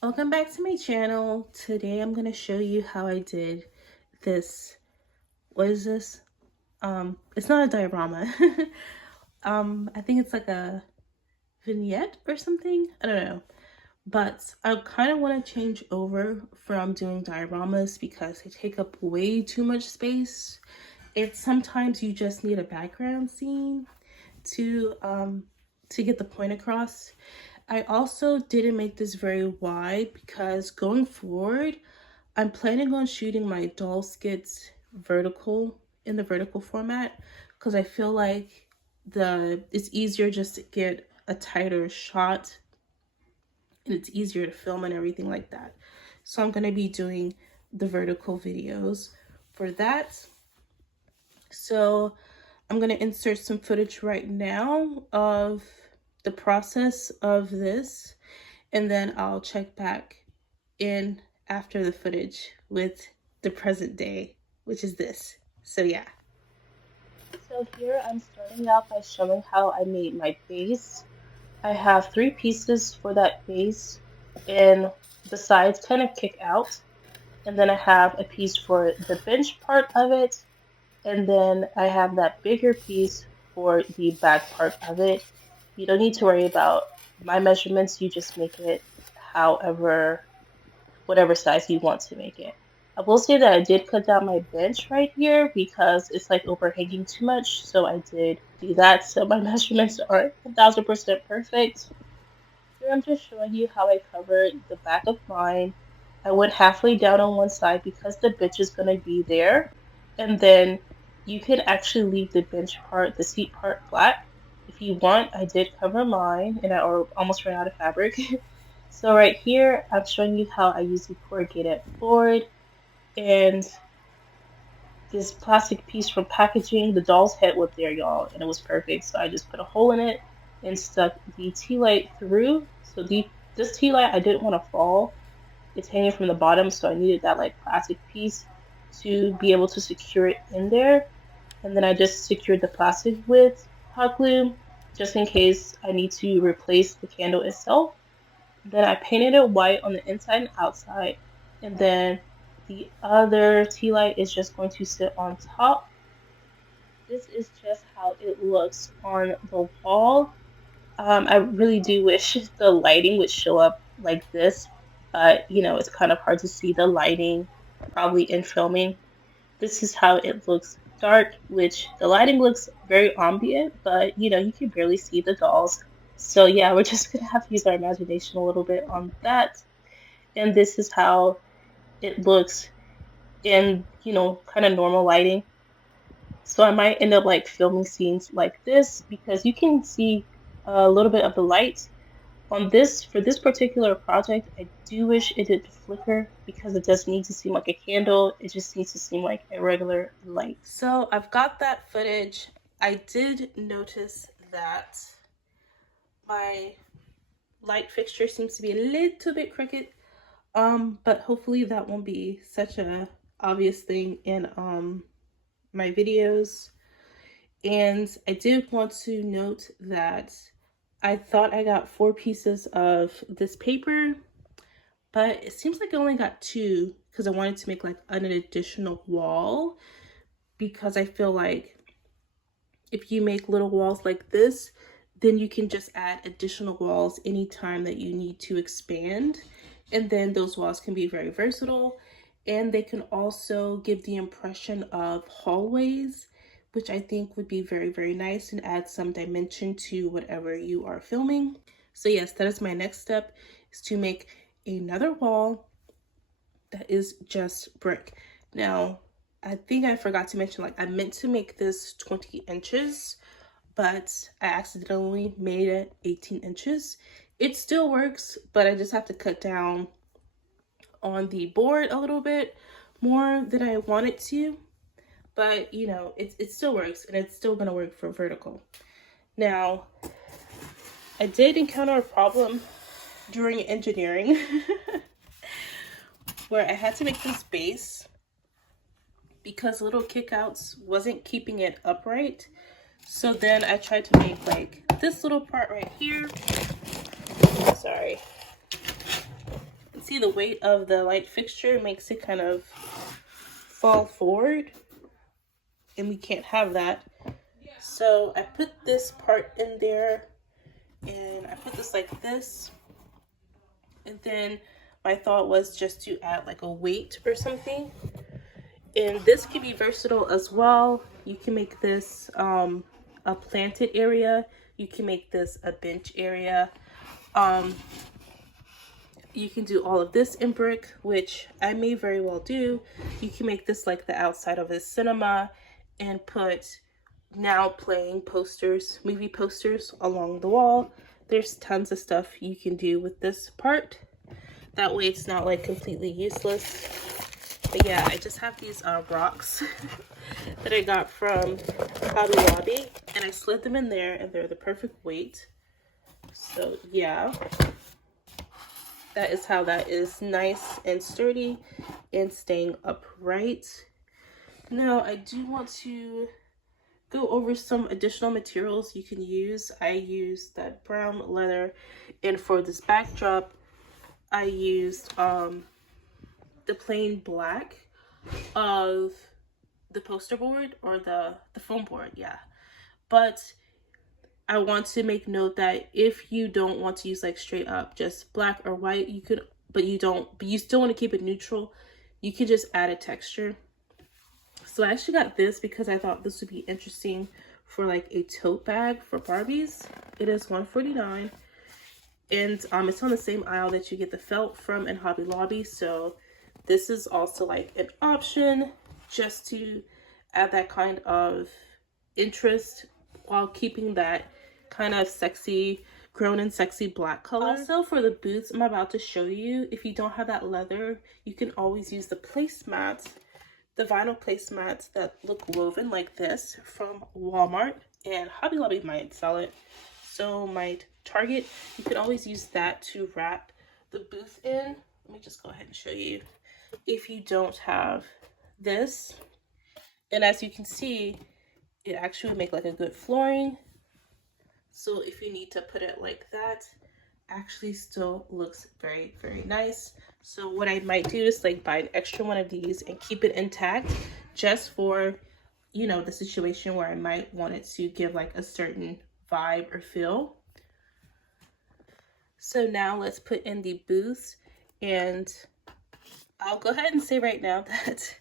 Welcome back to my channel. Today I'm going to show you how I did this. What is this? It's not a diorama. I think it's like a vignette or something. I don't know. But I kind of want to change over from doing dioramas because they take up way too much space. It's sometimes you just need a background scene to get the point across. I also didn't make this very wide because going forward, I'm planning on shooting my doll skits vertical in the vertical format because I feel like it's easier just to get a tighter shot and it's easier to film and everything like that. So I'm going to be doing the vertical videos for that. So I'm going to insert some footage right now of the process of this, and then I'll check back in after the footage with the present day, which is this. So yeah. So here I'm starting out by showing how I made my base. I have 3 pieces for that base, and the sides kind of kick out. And then I have a piece for the bench part of it, and then I have that bigger piece for the back part of it. You don't need to worry about my measurements, you just make it however, whatever size you want to make it. I will say that I did cut down my bench right here because it's like overhanging too much, so I did do that. So my measurements aren't 1000% perfect. Here I'm just showing you how I covered the back of mine. I went halfway down on one side because the bench is going to be there. And then you can actually leave the bench part, the seat part flat. If you want, I did cover mine and I almost ran out of fabric. So right here, I'm showing you how I use the corrugated board and this plastic piece from packaging. The doll's head was there, y'all, and it was perfect. So I just put a hole in it and stuck the tea light through. So this tea light, I didn't want to fall. It's hanging from the bottom, so I needed that like plastic piece to be able to secure it in there. And then I just secured the plastic with hot glue just in case I need to replace the candle itself. Then I painted it white on the inside and outside. And then the other tea light is just going to sit on top. This is just how it looks on the wall. I really do wish the lighting would show up like this, but you know, it's kind of hard to see the lighting probably in filming. This is how it looks dark, which the lighting looks very ambient, but you know, you can barely see the dolls. So yeah, we're just gonna have to use our imagination a little bit on that. And this is how it looks in, you know, kind of normal lighting. So I might end up like filming scenes like this because you can see a little bit of the light on this. For this particular project, I do wish it did flicker because it doesn't need to seem like a candle. It just needs to seem like a regular light. So I've got that footage. I did notice that my light fixture seems to be a little bit crooked, but hopefully that won't be such a obvious thing in my videos. And I did want to note that I thought I got 4 pieces of this paper, but it seems like I only got 2 because I wanted to make like an additional wall, because I feel like if you make little walls like this, then you can just add additional walls anytime that you need to expand. And then those walls can be very versatile, and they can also give the impression of hallways, which I think would be very, very nice and add some dimension to whatever you are filming. So yes, that is my next step, is to make another wall that is just brick. Now, I think I forgot to mention, like I meant to make this 20 inches, but I accidentally made it 18 inches. It still works, but I just have to cut down on the board a little bit more than I wanted to. But you know, it still works, and it's still gonna work for vertical. Now, I did encounter a problem during engineering where I had to make this base because little kickouts wasn't keeping it upright. So then I tried to make like this little part right here. Sorry. see the weight of the light fixture makes it kind of fall forward, and we can't have that. So I put this part in there, and I put this like this, and then my thought was just to add like a weight or something. And this can be versatile as well. You can make this a planted area. You can make this a bench area. You can do all of this in brick, which I may very well do. You can make this like the outside of a cinema and put now playing posters, movie posters along the wall. There's tons of stuff you can do with this part. That way it's not like completely useless. But yeah, I just have these rocks that I got from Hobby Lobby, and I slid them in there, and they're the perfect weight. So yeah, that is how that is nice and sturdy and staying upright. Now I do want to go over some additional materials you can use. I used that brown leather, and for this backdrop I used the plain black of the poster board, or the foam board, yeah. But I want to make note that if you don't want to use like straight up just black or white, you could, but you still want to keep it neutral, you could just add a texture. So I actually got this because I thought this would be interesting for like a tote bag for Barbies. It is $149, and it's on the same aisle that you get the felt from in Hobby Lobby. So this is also like an option just to add that kind of interest while keeping that kind of sexy, grown and sexy black color. Also for the boots I'm about to show you, if you don't have that leather, you can always use the placemats, the vinyl placemats that look woven like this from Walmart, and Hobby Lobby might sell it. So might Target. You can always use that to wrap the booth in. Let me just go ahead and show you if you don't have this. And as you can see, it actually would make like a good flooring. So if you need to put it like that, actually still looks very, very nice. So what I might do is like buy an extra one of these and keep it intact, just for, you know, the situation where I might want it to give like a certain vibe or feel. So now let's put in the booths, and I'll go ahead and say right now that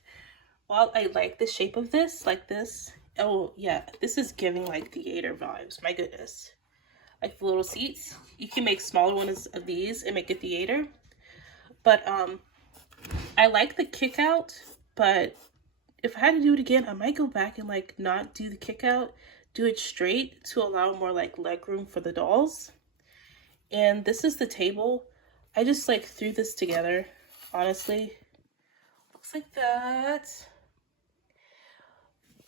while I like the shape of this, like this, oh yeah, this is giving like theater vibes, my goodness. Like the little seats, you can make smaller ones of these and make a theater. But I like the kick out, but if I had to do it again, I might go back and like not do the kick out, do it straight to allow more like leg room for the dolls. And this is the table. I just like threw this together, honestly. Looks like that.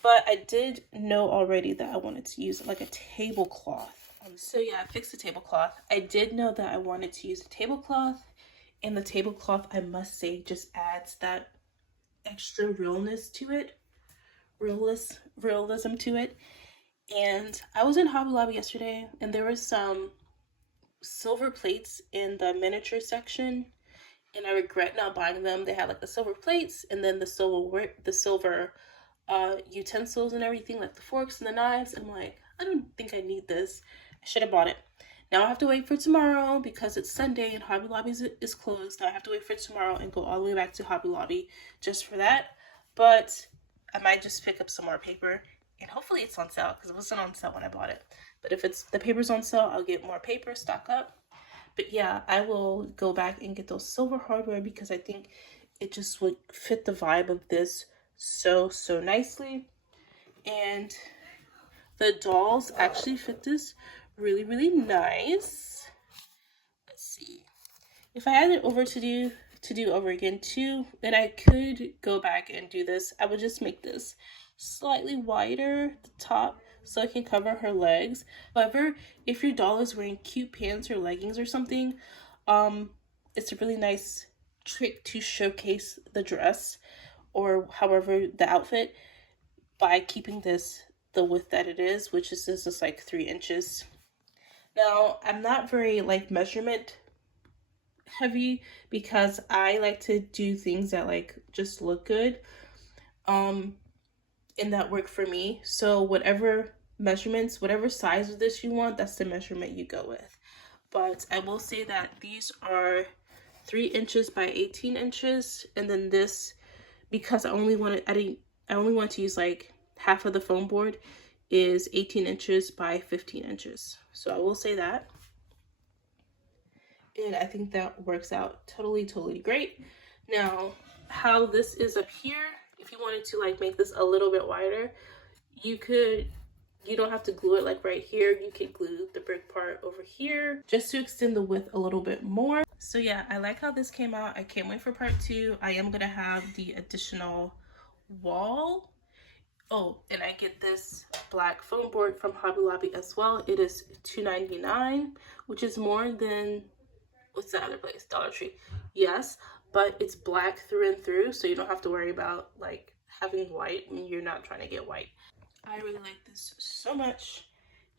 But I did know already that I wanted to use like a tablecloth. So yeah, I fixed the tablecloth. I did know that I wanted to use a tablecloth, and the tablecloth, I must say, just adds that extra realness to it. Realism to it. And I was in Hobby Lobby yesterday, and there was some silver plates in the miniature section, and I regret not buying them. They had like the silver plates, and then the silver utensils and everything, like the forks and the knives. I'm like, I don't think I need this. I should have bought it. Now I have to wait for tomorrow because it's Sunday and Hobby Lobby is closed. Now I have to wait for tomorrow and go all the way back to Hobby Lobby just for that. But I might just pick up some more paper, and hopefully it's on sale because it wasn't on sale when I bought it. But if the paper's on sale, I'll get more paper, stock up. But yeah, I will go back and get those silver hardware because I think it just would fit the vibe of this so nicely. And the dolls actually fit this really, really nice. Let's see. If I had it over to do over again too, then I could go back and do this. I would just make this slightly wider, the top, so I can cover her legs. However, if your doll is wearing cute pants or leggings or something, it's a really nice trick to showcase the dress or however the outfit by keeping this the width that it is, which is just like 3 inches. Now, I'm not very like measurement heavy because I like to do things that like just look good and that work for me. So whatever measurements, whatever size of this you want, that's the measurement you go with. But I will say that these are 3 inches by 18 inches, and then this, because I only want to use like half of the foam board, is 18 inches by 15 inches. So I will say that. And I think that works out totally great. Now, how this is up here, if you wanted to like make this a little bit wider, you don't have to glue it like right here. You could glue the brick part over here just to extend the width a little bit more. So yeah, I like how this came out. I can't wait for part 2. I am gonna have the additional wall. Oh, and I get this black foam board from Hobby Lobby as well. It is $2.99, which is more than, what's that other place? Dollar Tree. Yes, but it's black through and through, so you don't have to worry about like having white when you're not trying to get white. I really like this so much,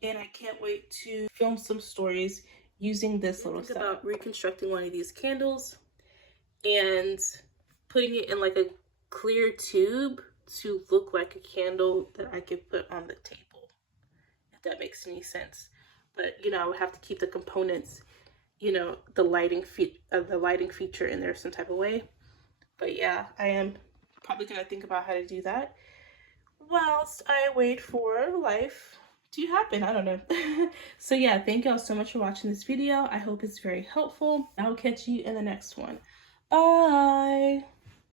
and I can't wait to film some stories using this little stuff. About reconstructing one of these candles and putting it in like a clear tube to look like a candle that I could put on the table, if that makes any sense. But you know, I would have to keep the components, you know, the lighting feature in there some type of way. But yeah, I am probably gonna think about how to do that whilst I wait for life to happen. I don't know. So yeah, thank y'all so much for watching this video. I hope it's very helpful. I'll catch you in the next one. Bye.